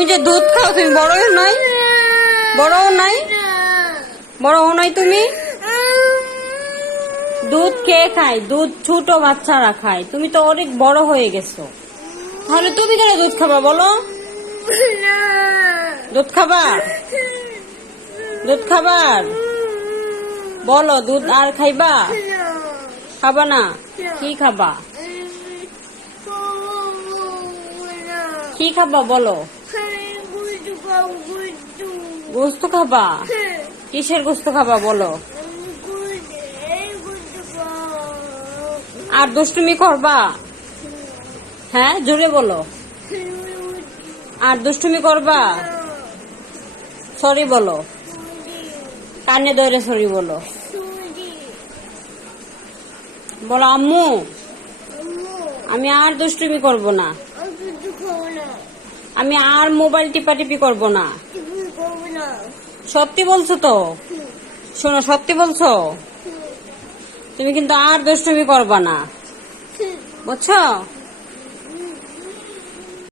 তুমি যে দুধ খাও তুমি বড়ও নাই, বড়ও নাই তুমি। দুধ কে খায়? দুধ ছোট বাচ্চারা খায়, তুমি তো অনেক বড় হয়ে গেছো। তাহলে তুমি কেন দুধ খাবা বলো? দুধ খাবার বলো, দুধ আর খাইবা? খাবা না? কি খাবা? কি খাবা বলো? গোস্ত খাবা? কিসের গোস্ত খাবা বলো? আর দুষ্টুমি করবা? হ্যাঁ, জোরে বলো। আর দুষ্টুমি করবা? সরি বলো, কানে ধরে সরি বলো। বলো আম্মু, আমি আর দুষ্টুমি করব না, আমি আর মোবাইল টিপাটিপি করব না। সত্যি বলছো তো? শোনো, সত্যি বলছো? তুমি কিন্তু আর দুষ্টুমি করবা না, বুঝছো?